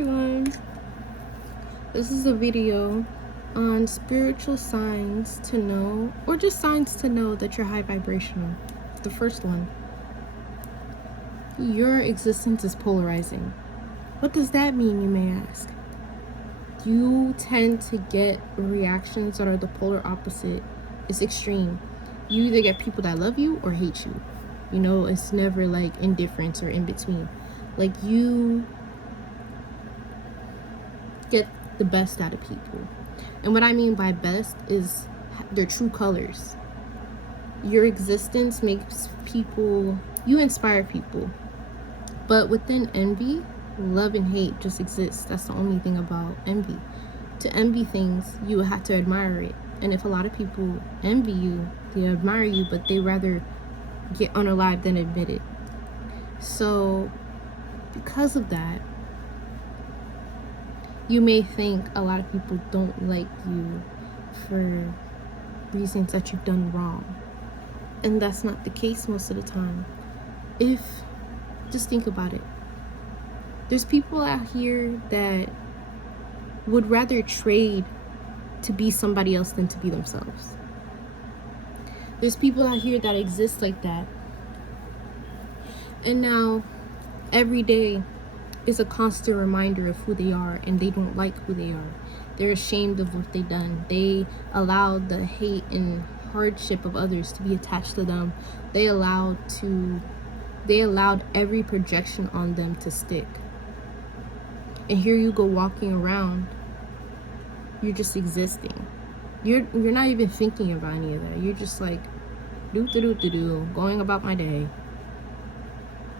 everyone. This is a video on spiritual signs to know, or just signs to know that you're high vibrational. The first one, your existence is polarizing. What does that mean, you may ask? You tend to get reactions that are the polar opposite. It's extreme. You either get people that love you or hate you. You know, it's never like indifference or in between. Like, you get the best out of people. And what I mean by best is their true colors. Your existence makes people, you inspire people. But within envy, love and hate just exist. That's the only thing about envy. To envy things, you have to admire it. And if a lot of people envy you, they admire you, but they rather get unalive than admit it. So because of that, you may think a lot of people don't like you for reasons that you've done wrong. And that's not the case most of the time. Just think about it. There's people out here that would rather trade to be somebody else than to be themselves. There's people out here that exist like that. And now, every day is a constant reminder of who they are, and they don't like who they are. They're ashamed of what they've done. They allowed the hate and hardship of others to be attached to them. They allowed every projection on them to stick. And here you go walking around, you're just existing. You're not even thinking about any of that. You're just like going about my day.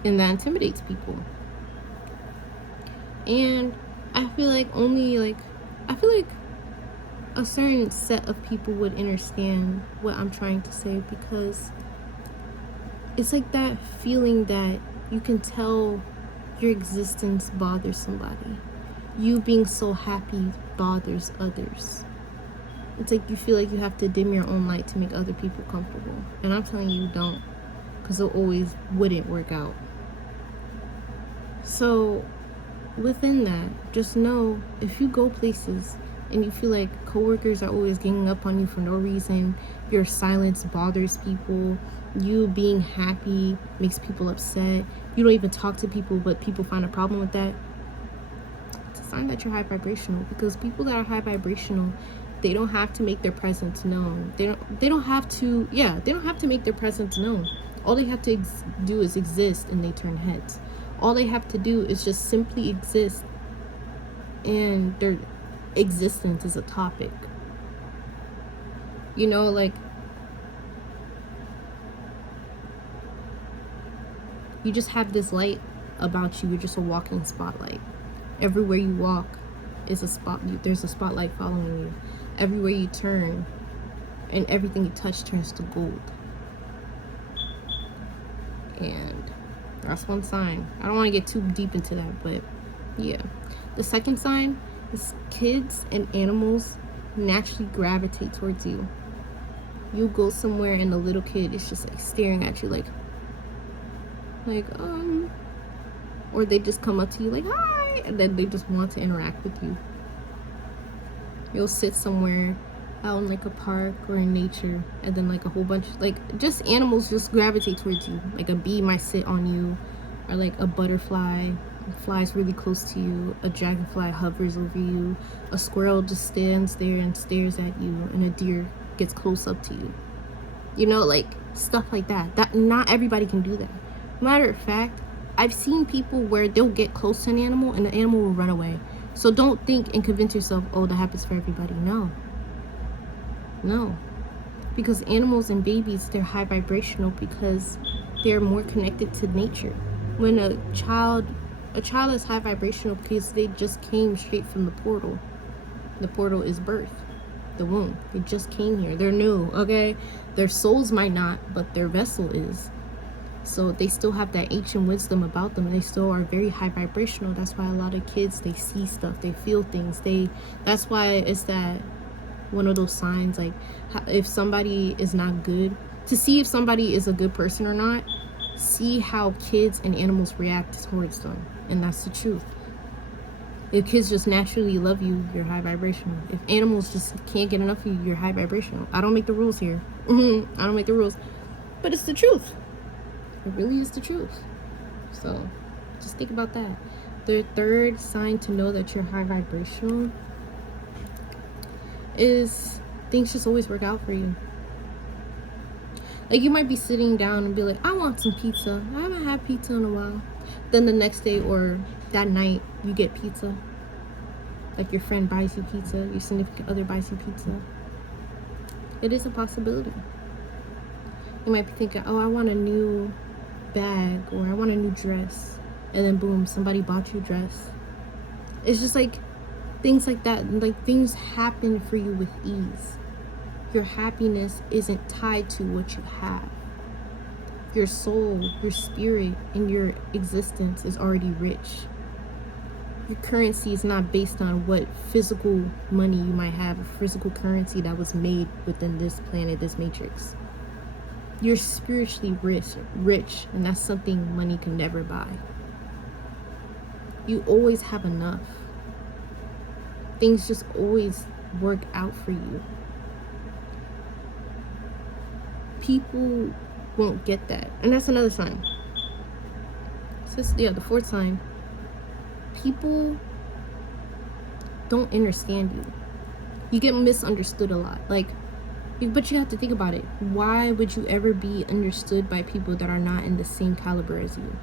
And that intimidates people. And I feel like a certain set of people would understand what I'm trying to say, because it's like that feeling that you can tell your existence bothers somebody. You being so happy bothers others. It's like you feel like you have to dim your own light to make other people comfortable. And I'm telling you, don't, because it always wouldn't work out. So within that, just know, if you go places and you feel like coworkers are always ganging up on you for no reason, your silence bothers people, you being happy makes people upset, you don't even talk to people but people find a problem with that, it's a sign that you're high vibrational. Because people that are high vibrational, they don't have to make their presence known. They don't have to make their presence known. All they have to do is exist, and they turn heads. All they have to do is just simply exist, and their existence is a topic. You know, like, you just have this light about you. You're just a walking spotlight. Everywhere you walk is a spot. There's a spotlight following you. Everywhere you turn, and everything you touch turns to gold. And that's one sign. I don't want to get too deep into that, but yeah. The second sign is kids and animals naturally gravitate towards you. You go somewhere and the little kid is just like staring at you like or they just come up to you like, hi, and then they just want to interact with you. You'll sit somewhere out in like a park or in nature, and then like a whole bunch, like, just animals just gravitate towards you. Like a bee might sit on you, or like a butterfly flies really close to you, a dragonfly hovers over you, a squirrel just stands there and stares at you, and a deer gets close up to you. You know, like stuff like that. That not everybody can do that. Matter of fact, I've seen people where they'll get close to an animal and the animal will run away. So don't think and convince yourself, oh, that happens for everybody. No, because animals and babies, they're high vibrational because they're more connected to nature. When a child is high vibrational because they just came straight from the portal. The portal is birth, the womb. They just came here. They're new, okay? Their souls might not, but their vessel is. So they still have that ancient wisdom about them, and they still are very high vibrational. That's why a lot of kids, they see stuff, they feel things. That's why it's that one of those signs, like, if somebody is not good, to see if somebody is a good person or not, see how kids and animals react towards them. And that's the truth. If kids just naturally love you, you're high vibrational. If animals just can't get enough of you, you're high vibrational. I don't make the rules here. I don't make the rules. But it's the truth. It really is the truth. So just think about that. The third sign to know that you're high vibrational is things just always work out for you. Like, you might be sitting down and be like, I want some pizza. I haven't had pizza in a while. Then the next day or that night, you get pizza. Like, your friend buys you pizza. Your significant other buys you pizza. It is a possibility. You might be thinking, oh, I want a new bag, or I want a new dress. And then boom, somebody bought you a dress. It's just like things like that. Like, things happen for you with ease. Your happiness isn't tied to what you have. Your soul, your spirit, and your existence is already rich. Your currency is not based on what physical money you might have, a physical currency that was made within this planet, this matrix. You're spiritually rich, and that's something money can never buy. You always have enough. Things just always work out for you. People won't get that. And that's another sign. So the fourth sign. People don't understand you. You get misunderstood a lot. Like, but you have to think about it. Why would you ever be understood by people that are not in the same caliber as you?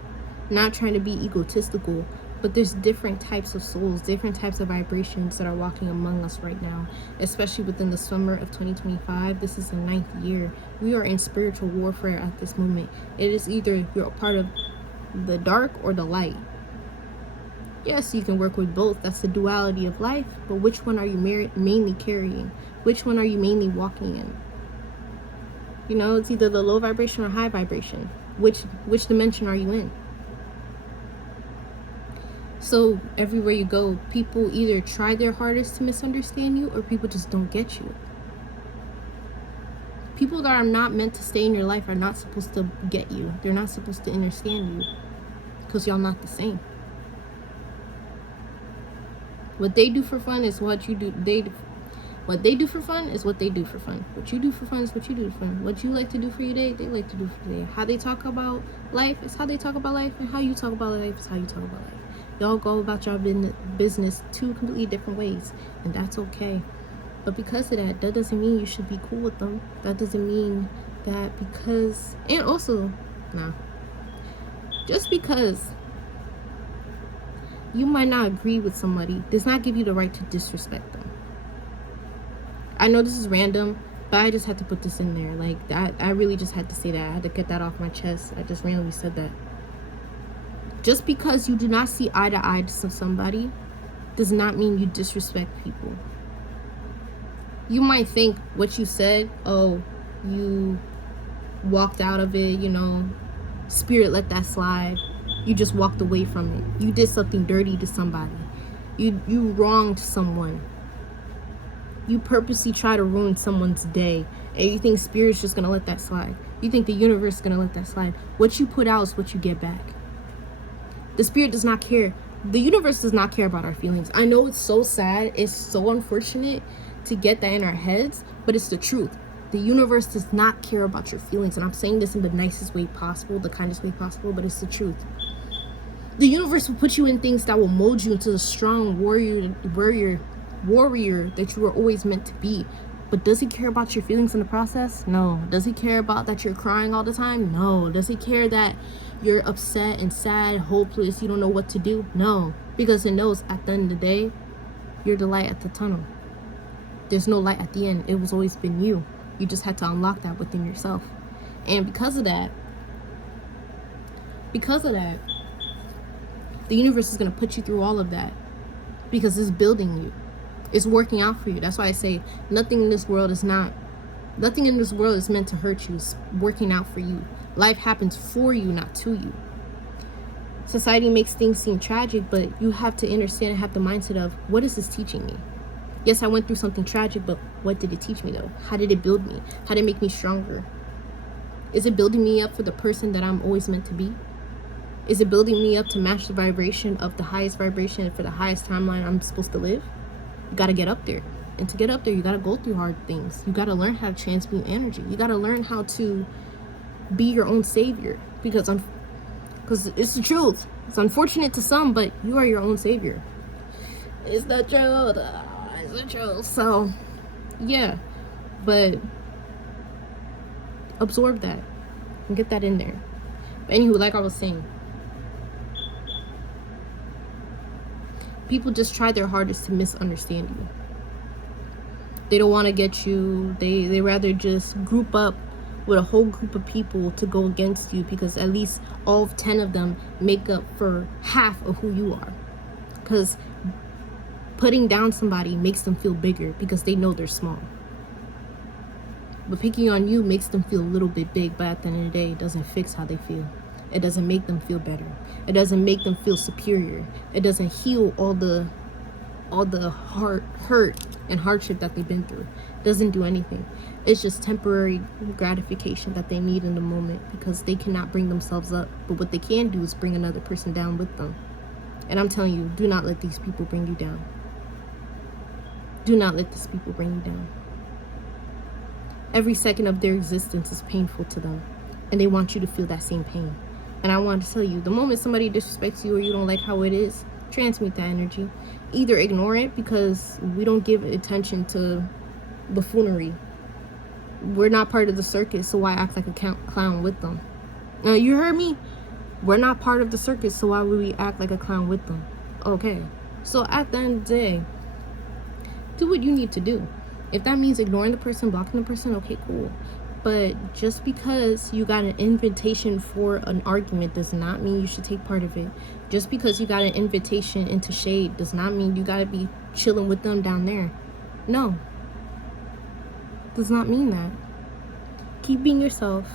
Not trying to be egotistical, but there's different types of souls, different types of vibrations that are walking among us right now, especially within the summer of 2025. This is the 9th year. We are in spiritual warfare at this moment. It is either you're a part of the dark or the light. Yes, you can work with both. That's the duality of life. But which one are you mainly carrying? Which one are you mainly walking in? You know, it's either the low vibration or high vibration. Which dimension are you in? So everywhere you go, people either try their hardest to misunderstand you, or people just don't get you. People that are not meant to stay in your life are not supposed to get you. They're not supposed to understand you, because y'all not the same. What they do for fun is what you do. What they do for fun is what they do for fun. What you do for fun is what you do for fun. What you like to do for your day, they like to do for your day. How they talk about life is how they talk about life, and how you talk about life is how you talk about life. Y'all go about your business two completely different ways, and that's okay. But because of that doesn't mean you should be cool with them. That doesn't mean that because, and also, just because you might not agree with somebody does not give you the right to disrespect them. I know this is random, but I just had to put this in there. Like, I really just had to say that. I had to get that off my chest. I just randomly said that. Just because you do not see eye to eye to somebody does not mean you disrespect people. You might think what you said, oh, you walked out of it, you know, spirit let that slide. You just walked away from it. You did something dirty to somebody. You wronged someone. You purposely try to ruin someone's day, and you think spirit's just gonna let that slide. You think the universe is gonna let that slide. What you put out is what you get back. The spirit does not care. The universe does not care about our feelings. I know it's so sad. It's so unfortunate to get that in our heads, but it's the truth. The universe does not care about your feelings. And I'm saying this in the nicest way possible, the kindest way possible, but it's the truth. The universe will put you in things that will mold you into the strong warrior that you were always meant to be. But does he care about your feelings in the process? No. Does he care about that you're crying all the time? No. Does he care that you're upset and sad, hopeless, you don't know what to do? No. Because he knows at the end of the day, you're the light at the tunnel. There's no light at the end. It was always been you. You just had to unlock that within yourself. And because of that, the universe is going to put you through all of that, because it's building you. It's working out for you. That's why I say nothing in this world is meant to hurt you. It's working out for you. Life happens for you, not to you. Society makes things seem tragic, but you have to understand and have the mindset of, what is this teaching me? Yes, I went through something tragic, but what did it teach me though? How did it build me? How did it make me stronger? Is it building me up for the person that I'm always meant to be? Is it building me up to match the vibration of the highest vibration for the highest timeline I'm supposed to live? You got to get up there. And to get up there, you got to go through hard things. You got to learn how to transmute energy. You got to learn how to be your own savior. Because it's the truth. It's unfortunate to some, but you are your own savior. It's the truth. It's the truth. So, yeah. But absorb that and get that in there. But anywho, like I was saying, people just try their hardest to misunderstand you. They don't want to get you. They rather just group up with a whole group of people to go against you, because at least all 10 of them make up for half of who you are. Because putting down somebody makes them feel bigger because they know they're small. But picking on you makes them feel a little bit big, but at the end of the day, it doesn't fix how they feel. It doesn't make them feel better. It doesn't make them feel superior. It doesn't heal all the hurt and hardship that they've been through. It doesn't do anything. It's just temporary gratification that they need in the moment, because they cannot bring themselves up. But what they can do is bring another person down with them. And I'm telling you, do not let these people bring you down. Do not let these people bring you down. Every second of their existence is painful to them, and they want you to feel that same pain. And I want to tell you, the moment somebody disrespects you or you don't like how it is, transmute that energy. Either ignore it, because we don't give attention to buffoonery. We're not part of the circus, so why act like a clown with them? Now, you heard me? We're not part of the circus, so why would we act like a clown with them? Okay. So at the end of the day, do what you need to do. If that means ignoring the person, blocking the person, okay, cool. But just because you got an invitation for an argument does not mean you should take part of it. Just because you got an invitation into shade does not mean you got to be chilling with them down there. No. Does not mean that. Keep being yourself.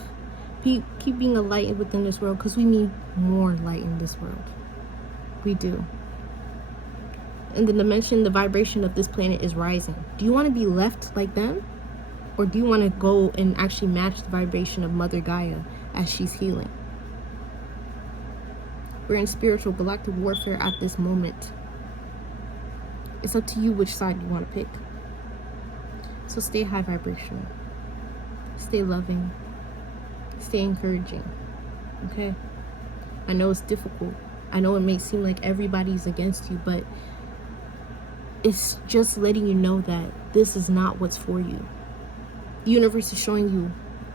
Keep being a light within this world, because we need more light in this world. We do. In the dimension, the vibration of this planet is rising. Do you want to be left like them? Or do you want to go and actually match the vibration of Mother Gaia as she's healing? We're in spiritual galactic warfare at this moment. It's up to you which side you want to pick. So stay high vibrational. Stay loving. Stay encouraging. Okay? I know it's difficult. I know it may seem like everybody's against you, but it's just letting you know that this is not what's for you. The universe is showing you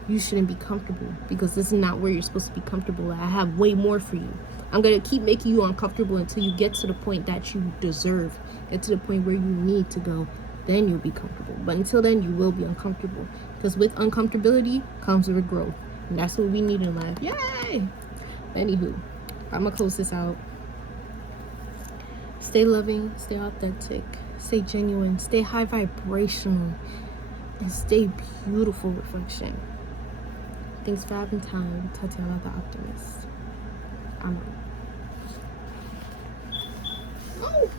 you shouldn't be comfortable, because this is not where you're supposed to be comfortable. I have way more for you. I'm going to keep making you uncomfortable until you get to the point that you deserve. Get to the point where you need to go. Then you'll be comfortable. But until then, you will be uncomfortable. Because with uncomfortability comes with growth. And that's what we need in life. Yay! Anywho, I'm going to close this out. Stay loving, stay authentic, stay genuine, stay high vibrational, and stay beautiful reflection. Thanks for having time. Tatiana the Optimist. I'm out.